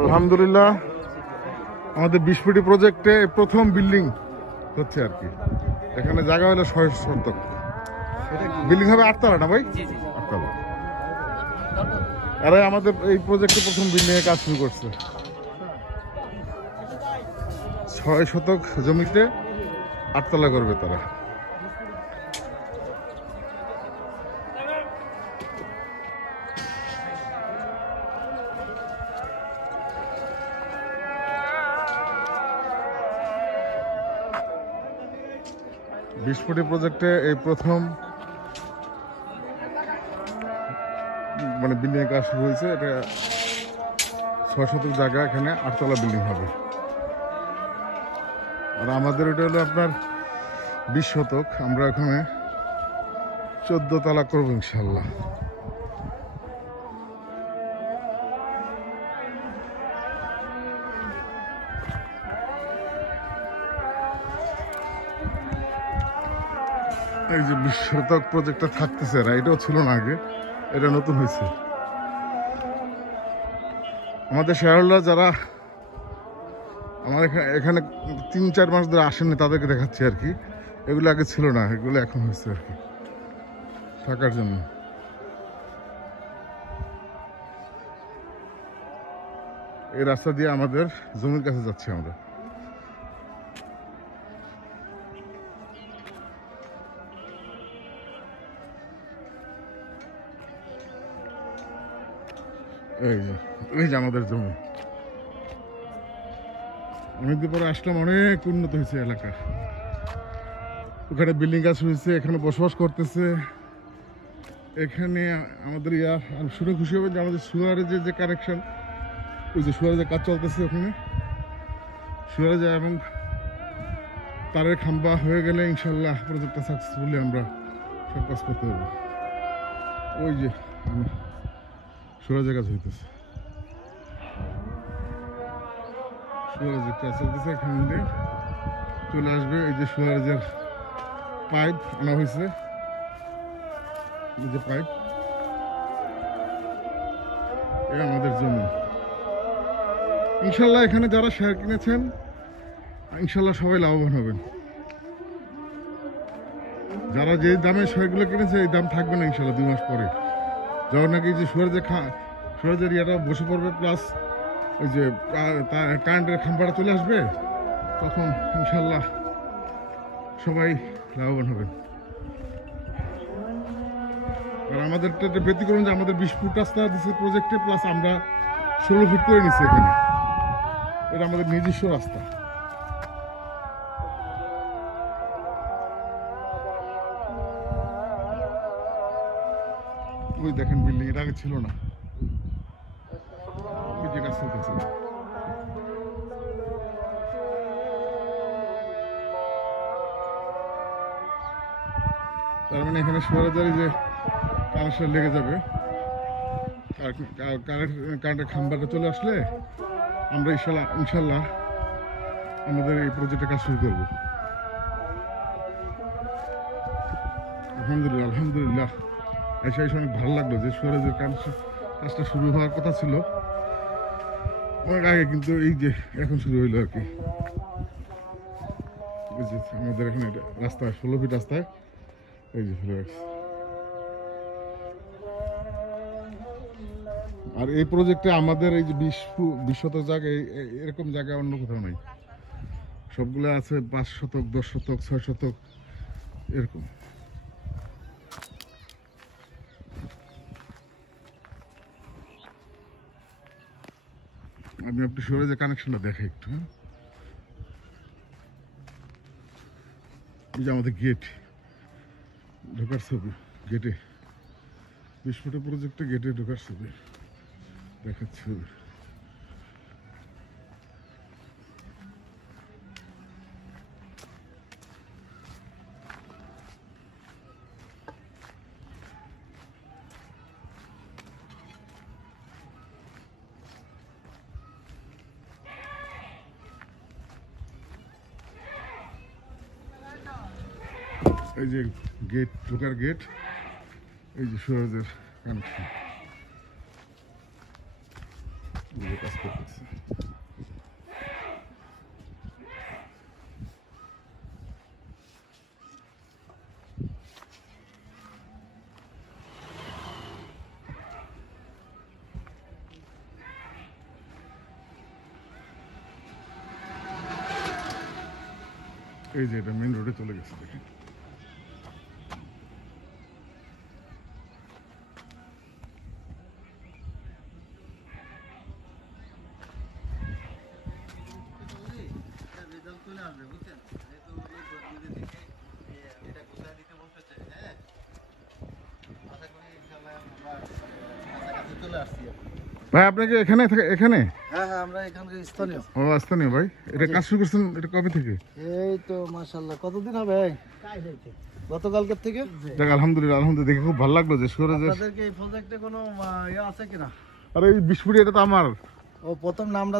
আলহামদুলিল্লাহ আমাদের 20 কোটি প্রজেক্টে প্রথম বিল্ডিং হচ্ছে আর কি। এখানে জায়গা হলো 600 শতক। বিল্ডিং হবে 8 তলা না ভাই? 8 তলা। এরাই আমাদের এই প্রজেক্টে প্রথম বিল্ডিং এর কাজ শুরু করছে। 6 শতক জমিতে 8 তলা করবে তারা। বিস্ফোটি প্রজেক্টে এই প্রথম মানে বিল্ডিং এর কাজ শুরু হয়েছে। এটা 6 শতক জায়গা, এখানে 8 তলা বিল্ডিং হবে। আর আমাদের এটা হলো আপনার 20 শতক, আমরা এখানে 14 তলা করবো ইনশাল্লাহ। এই যে 20 শতক প্রজেক্টটা থাকতেছে না, এটাও ছিল না আগে, এটা নতুন হয়েছে। আমাদের শেয়ারহোল্ডার যারা আমার এখানে 3-4 মাস ধরে আসেননি তাদেরকে দেখাচ্ছি আর কি। এগুলো আগে ছিল না, এগুলো এখন হয়েছে আর কি থাকার জন্য। এই রাস্তা দিয়ে আমাদের জমির কাছে যাচ্ছি আমরা। এই যে আমাদের জমি। অনেকদিন পরে আসলাম, অনেক উন্নত হয়েছে এলাকা। ওখানে বিল্ডিং কাজ হয়েছে, এখানে বসবাস করতেছে। এখানে আমাদের শুনে খুশি হবে যে আমাদের সুয়ারেজের যে কানেকশন, ওই যে সুয়ারেজের কাজ চলতেছে ওখানে সুয়ারেজ, এবং তারের খাম্বা হয়ে গেলে ইনশাল্লাহ প্রজেক্টটা সাকসেসফুলি আমরা সব কাজ করতে পারবো। ওই যে সুয়ারেজের কাজ হইতেছে, সুয়ারেজের কাজ চলতেছে, এখান দিয়ে চলে আসবে। এই যে সুয়ারেজের পাইপ আনা হয়েছে, এই যে পাইপ, এ আমাদের জমি। ইনশাল্লাহ এখানে যারা শেয়ার কিনেছেন ইনশাল্লাহ সবাই লাভবান হবেন। যারা যে দামে শেয়ারগুলো কিনেছে এই দাম থাকবে না ইনশাল্লাহ 2 মাস পরে, যখন নাকি যে সুয়ারেজের ইয়াটা বসে পড়বে, প্লাস ওই যে কারেন্টের খাম্পাটা চলে আসবে, তখন ইনশাল্লাহ সবাই লাভবান হবেন। আর আমাদের ব্যতিক্রম যে আমাদের 20 ফুট রাস্তা দিচ্ছে প্রজেক্টে, প্লাস আমরা 16 ফিট করে নিচ্ছি এখানে। এটা আমাদের নিজস্ব রাস্তা। ওই দেখেন বিল্ডিং, এটা আগে ছিল না, ওই যে কাজ চলতেছে। তার মানে এখানে সুয়ারেজের যে কানেকশন লেগে যাবে, কারেন্টের খাম্বাটা চলে আসলে আমরা ইনশাল্লাহ আমাদের এই প্রজেক্টের কাজ শুরু করবো। আলহামদুলিল্লাহ আলহামদুলিল্লাহ, এসে অনেক ভালো লাগলো যে সুয়ারেজের কাজটা শুরু হওয়ার কথা ছিল অনেক আগে, কিন্তু এই যে এখন শুরু হইলো আর কি। আমাদের এখানে রাস্তায় 16 ফিট রাস্তায় এই যে ফেলে রাখছে। আর এই প্রজেক্টে আমাদের এই যে 20 শতক জায়গায়, এরকম জায়গা অন্য কোথাও নেই। সবগুলো আছে 5 শতক, 10 শতক, 6 শতক এরকম। আমি আপনি সুয়ারেজের কানেকশনটা দেখাই একটু। এই যে আমাদের গেট ঢোকার ছবি, গেটে 20 ফুটের প্রজেক্টে গেটে ঢোকার ছবি দেখাচ্ছি। এই যে গেট, ঢোকার গেট, এই যে সুয়ারেজের কানেকশন। কাজ করতেছে। এই যে এটা মেন রোডে চলে গেছে দেখেন। ভাই আপনাকে এখানে এখানে? হ্যাঁ হ্যাঁ, আমরা এখানকার স্থানীয়। ও স্থানীয় ভাই, এটা কাজ শুরু করছেন এটা কবে থেকে? এই তো মাশাআল্লাহ, কতদিন হবে? গতকালকের থেকে। দেখ আলহামদুলিল্লাহ, আলহামদুলিল্লাহ দেখে খুব ভালো লাগলো যে করে যে। আপনাদেরকে এই প্রজেক্টে কোনো ইয়ে আছে কিনা? আরে এই 20 ফুট এটা তো আমার। ও প্রথম নামটা